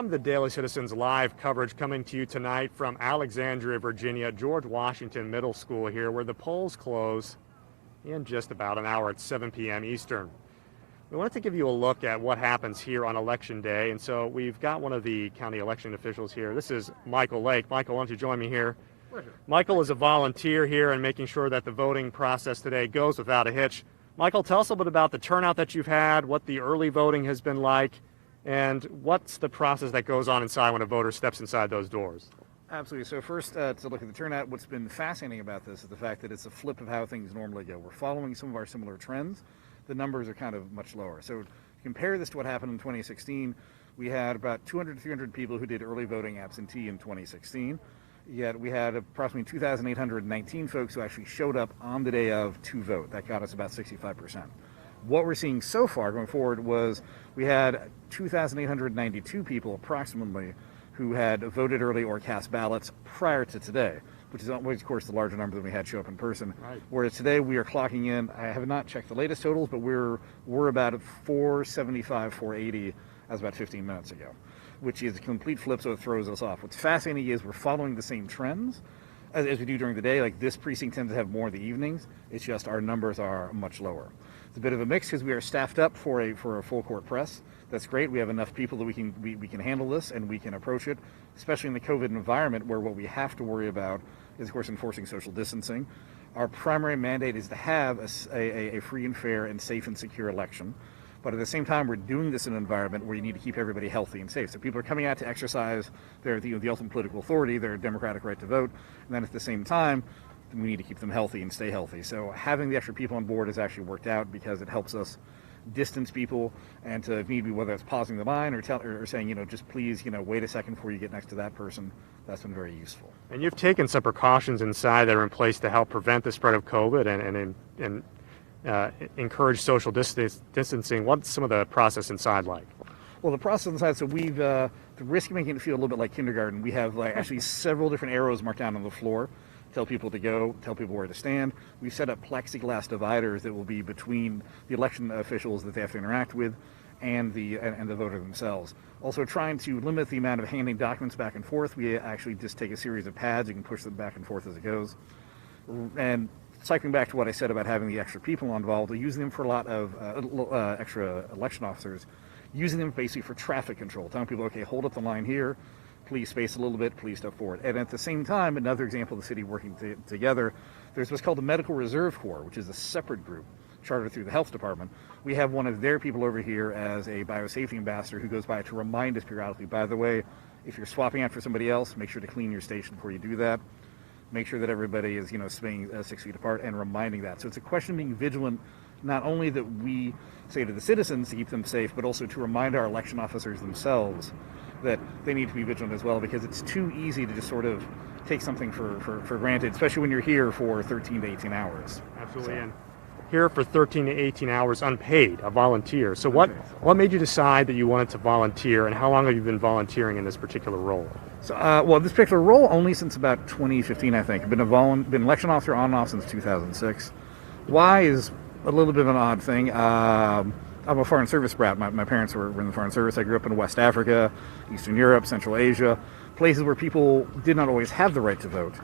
Welcome to Daily Citizen's live coverage coming to you tonight from Alexandria, Virginia, George Washington Middle School here, where the polls close in just about an hour at 7 p.m. Eastern. We wanted to give you a look at what happens here on Election Day, and so we've got one of the county election officials here. This is Michael Lake. Michael, why don't you join me here? Pleasure. Michael is a volunteer here and making sure that the voting process today goes without a hitch. Michael, tell us a little bit about the turnout that you've had, what the early voting has been like, and what's the process that goes on inside when a voter steps inside those doors? Absolutely. So first, to look at the turnout, what's been fascinating about this is the fact that it's a flip of how things normally go. We're following some of our similar trends. The numbers are kind of much lower. So to compare this to what happened in 2016, we had about 200 to 300 people who did early voting absentee in 2016. Yet we had approximately 2,819 folks who actually showed up on the day of to vote. That got us about 65%. What we're seeing so far going forward was we had 2,892 people approximately who had voted early or cast ballots prior to today, which is always, of course, the larger number than we had show up in person. Right. Whereas today we are clocking in, I have not checked the latest totals, but we're about 475, 480 as about 15 minutes ago, which is a complete flip, so it throws us off. What's fascinating is we're following the same trends as we do during the day. Like this precinct tends to have more in the evenings. It's just our numbers are much lower. It's a bit of a mix because we are staffed up for a full court press. That's great. We have enough people that we can handle this and we can approach it, especially in the COVID environment where what we have to worry about is, of course, enforcing social distancing. Our primary mandate is to have a free and fair and safe and secure election. But at the same time, we're doing this in an environment where you need to keep everybody healthy and safe. So people are coming out to exercise the ultimate political authority, their democratic right to vote. And then at the same time, we need to keep them healthy and stay healthy. So having the extra people on board has actually worked out because it helps us distance people and to maybe whether it's pausing the line or saying, just please, wait a second before you get next to that person. That's been very useful. And you've taken some precautions inside that are in place to help prevent the spread of COVID and encourage social distancing. What's some of the process inside like? Well, the process inside, so we've, the risk of making it feel a little bit like kindergarten, we have actually several different arrows marked down on the floor. Tell people to go, tell people where to stand. We've set up plexiglass dividers that will be between the election officials that they have to interact with and the voter themselves. Also trying to limit the amount of handing documents back and forth. We actually just take a series of pads. You can push them back and forth as it goes. And cycling back to what I said about having the extra people involved, using them for a lot of extra election officers, using them basically for traffic control, telling people, okay, hold up the line here, please space a little bit, please step forward. And at the same time, another example of the city working together, there's what's called the Medical Reserve Corps, which is a separate group chartered through the health department. We have one of their people over here as a biosafety ambassador who goes by to remind us periodically, by the way, if you're swapping out for somebody else, make sure to clean your station before you do that. Make sure that everybody is, staying 6 feet apart and reminding that. So it's a question of being vigilant, not only that we say to the citizens to keep them safe, but also to remind our election officers themselves that they need to be vigilant as well, because it's too easy to just sort of take something for granted, especially when you're here for 13 to 18 hours. Absolutely. So. And here for 13 to 18 hours unpaid, a volunteer. So what made you decide that you wanted to volunteer, and how long have you been volunteering in this particular role? So, this particular role only since about 2015, I think. I've been been election officer on and off since 2006. Why is a little bit of an odd thing. I'm a foreign service brat. My parents were in the foreign service. I grew up in West Africa, Eastern Europe, Central Asia, places where people did not always have the right to vote.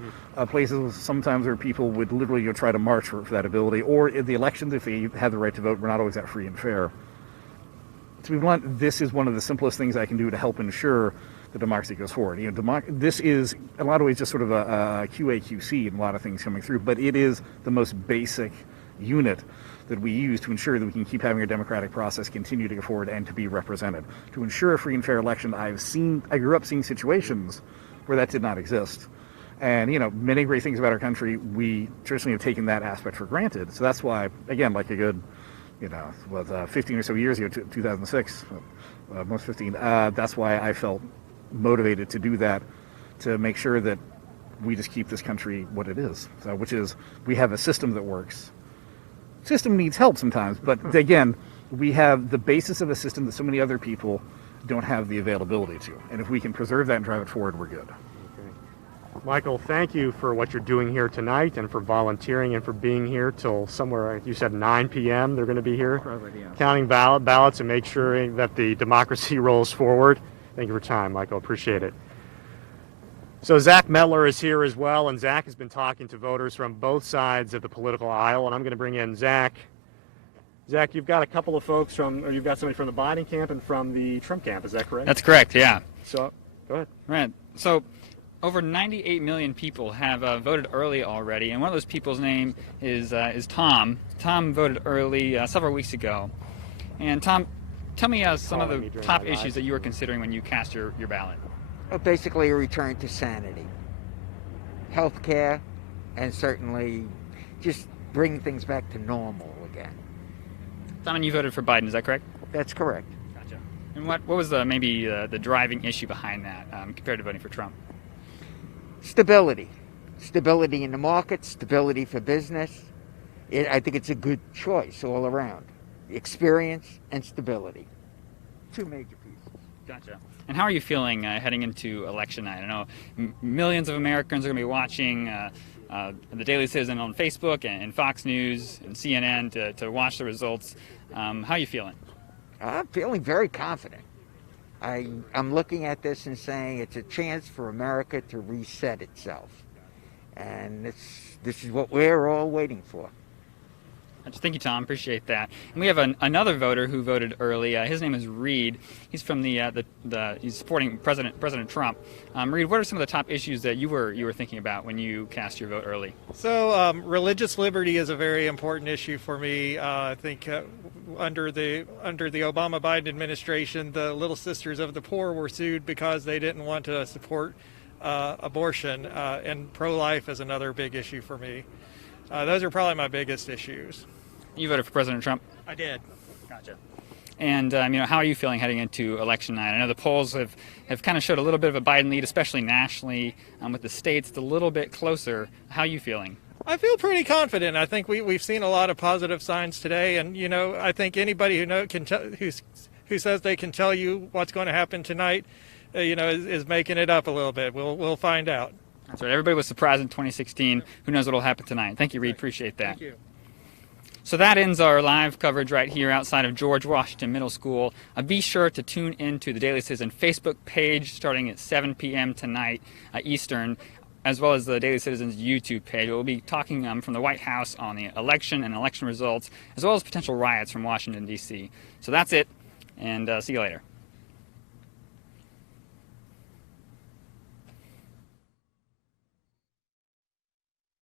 Places sometimes where people would literally try to march for that ability, or in the elections, if they had the right to vote, were not always that free and fair. To be blunt, this is one of the simplest things I can do to help ensure the democracy goes forward. This is, in a lot of ways, just sort of a QA/QC in a lot of things coming through, but it is the most basic unit that we use to ensure that we can keep having our democratic process continue to go forward and to be represented. To ensure a free and fair election, I grew up seeing situations where that did not exist. And, many great things about our country, we traditionally have taken that aspect for granted. So that's why, again, like a good, 15 or so years ago, 2006, most 15, that's why I felt motivated to do that, to make sure that we just keep this country what it is. So, which is, we have a system that works. System needs help sometimes, but again, we have the basis of a system that so many other people don't have the availability to. And if we can preserve that and drive it forward, we're good. Okay. Michael, thank you for what you're doing here tonight and for volunteering and for being here till somewhere, you said 9 p.m. They're going to be here Probably, yeah. Counting ballots and make sure that the democracy rolls forward. Thank you for your time, Michael. Appreciate it. So Zach Mettler is here as well, and Zach has been talking to voters from both sides of the political aisle, and I'm going to bring in Zach. Zach, you've got a couple of folks or you've got somebody from the Biden camp and from the Trump camp. Is that correct? That's correct, yeah. So, go ahead. Right. So, over 98 million people have voted early already, and one of those people's name is Tom. Tom voted early several weeks ago. And Tom, tell me some of the top issues that you were considering when you cast your ballot. Well, basically, a return to sanity, health care, and certainly just bring things back to normal again. Tom, and you voted for Biden, is that correct? That's correct. Gotcha. And what was maybe the driving issue behind that compared to voting for Trump? Stability. Stability in the market, stability for business. I think it's a good choice all around. Experience and stability. Two major pieces. Gotcha. And how are you feeling heading into election night? I know millions of Americans are going to be watching the Daily Citizen on Facebook and Fox News and CNN to watch the results. How are you feeling? I'm feeling very confident. I'm looking at this and saying it's a chance for America to reset itself. And this is what we're all waiting for. Thank you, Tom. Appreciate that. And we have another voter who voted early. His name is Reed. He's from he's supporting President Trump. Reed, what are some of the top issues that you were thinking about when you cast your vote early? So religious liberty is a very important issue for me. I think under the Obama-Biden administration, the Little Sisters of the Poor were sued because they didn't want to support abortion, and pro-life is another big issue for me. Those are probably my biggest issues. You voted for President Trump? I did. Gotcha. And how are you feeling heading into election night? I know the polls have kind of showed a little bit of a Biden lead, especially nationally. With the states, it's a little bit closer. How are you feeling? I feel pretty confident. I think we've seen a lot of positive signs today, and I think anybody who says they can tell you what's going to happen tonight, is making it up a little bit. We'll find out. That's right. Everybody was surprised in 2016. Who knows what will happen tonight? Thank you, Reed. Appreciate that. Thank you. So that ends our live coverage right here outside of George Washington Middle School. Be sure to tune into the Daily Citizen Facebook page starting at 7 p.m. tonight Eastern, as well as the Daily Citizen's YouTube page. We'll be talking from the White House on the election and election results, as well as potential riots from Washington, D.C. So that's it, and see you later.